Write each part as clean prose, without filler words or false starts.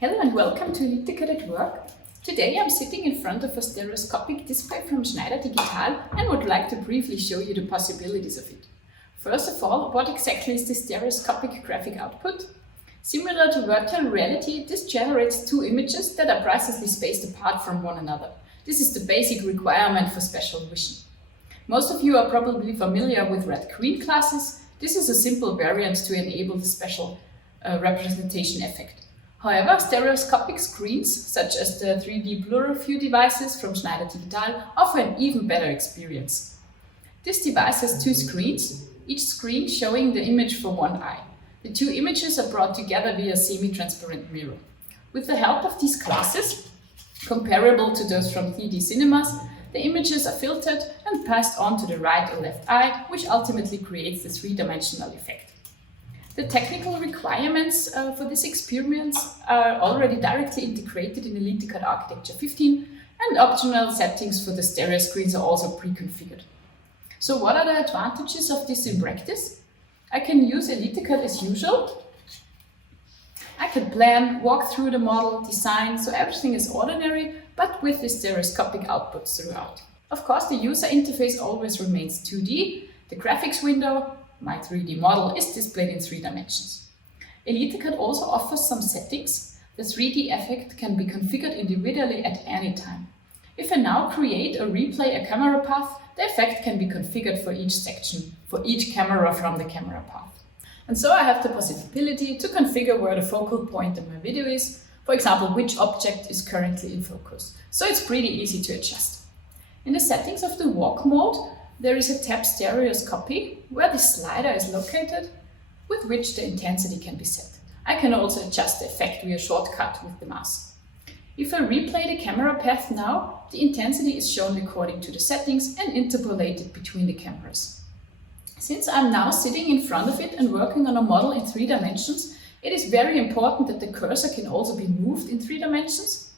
Hello and welcome to ELITECAD at Work. Today I'm sitting in front of a stereoscopic display from Schneider Digital and would like to briefly show you the possibilities of it. First of all, what exactly is the stereoscopic graphic output? Similar to virtual reality, this generates two images that are precisely spaced apart from one another. This is the basic requirement for spatial vision. Most of you are probably familiar with red-green classes. This is a simple variant to enable the spatial representation effect. However, stereoscopic screens, such as the 3D blur view devices from Schneider Digital, offer an even better experience. This device has two screens, each screen showing the image for one eye. The two images are brought together via a semi-transparent mirror. With the help of these glasses, comparable to those from 3D cinemas, the images are filtered and passed on to the right or left eye, which ultimately creates the three-dimensional effect. The technical requirements for this experience are already directly integrated in ELITECAD Architecture 15, and optional settings for the stereo screens are also pre-configured. So what are the advantages of this in practice? I can use ELITECAD as usual. I can plan, walk through the model, design, so everything is ordinary, but with the stereoscopic outputs throughout. Of course, the user interface always remains 2D. The graphics window, my 3D model, is displayed in 3 dimensions. ELITECAD also offers some settings. The 3D effect can be configured individually at any time. If I now create or replay a camera path, the effect can be configured for each section, for each camera from the camera path. And so I have the possibility to configure where the focal point of my video is, for example, which object is currently in focus. So it's pretty easy to adjust. In the settings of the walk mode, there is a tab Stereoscopic, where the slider is located, with which the intensity can be set. I can also adjust the effect via shortcut with the mouse. If I replay the camera path now, the intensity is shown according to the settings and interpolated between the cameras. Since I'm now sitting in front of it and working on a model in 3 dimensions, it is very important that the cursor can also be moved in 3 dimensions.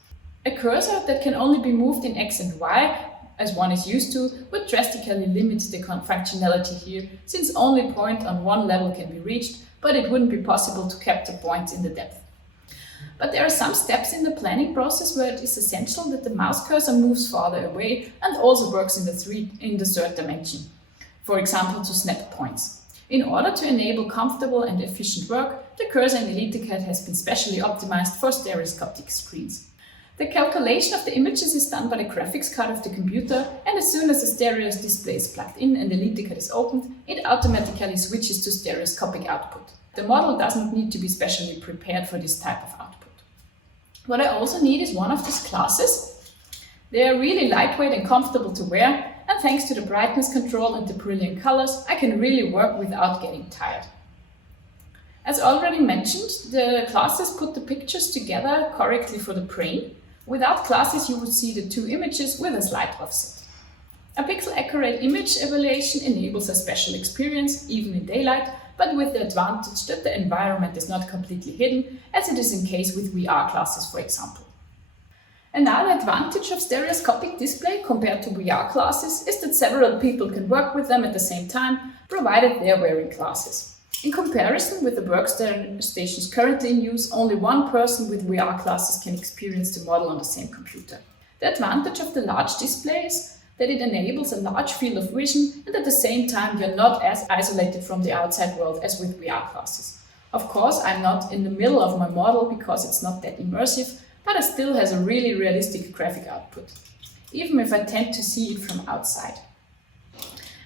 A cursor that can only be moved in X and Y, as one is used to, would drastically limit the functionality here, since only a point on one level can be reached, but it wouldn't be possible to capture points in the depth. But there are some steps in the planning process where it is essential that the mouse cursor moves farther away and also works in the third dimension, for example to snap points. In order to enable comfortable and efficient work, the cursor in ELITECAD has been specially optimized for stereoscopic screens. The calculation of the images is done by the graphics card of the computer, and as soon as the stereo display is plugged in and ELITECAD is opened, it automatically switches to stereoscopic output. The model doesn't need to be specially prepared for this type of output. What I also need is one of these glasses. They are really lightweight and comfortable to wear, and thanks to the brightness control and the brilliant colors, I can really work without getting tired. As already mentioned, the glasses put the pictures together correctly for the brain. Without glasses, you would see the two images with a slight offset. A pixel-accurate image evaluation enables a special experience, even in daylight, but with the advantage that the environment is not completely hidden, as it is in case with VR glasses, for example. Another advantage of stereoscopic display compared to VR glasses is that several people can work with them at the same time, provided they are wearing glasses. In comparison with the workstations currently in use, only one person with VR glasses can experience the model on the same computer. The advantage of the large display is that it enables a large field of vision, and at the same time you're not as isolated from the outside world as with VR glasses. Of course, I'm not in the middle of my model because it's not that immersive, but it still has a really realistic graphic output, even if I tend to see it from outside.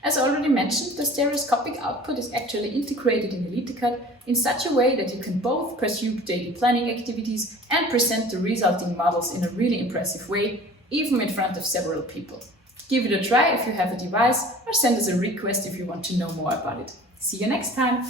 As already mentioned, the stereoscopic output is actually integrated in ELITECAD in such a way that you can both pursue daily planning activities and present the resulting models in a really impressive way, even in front of several people. Give it a try if you have a device, or send us a request if you want to know more about it. See you next time!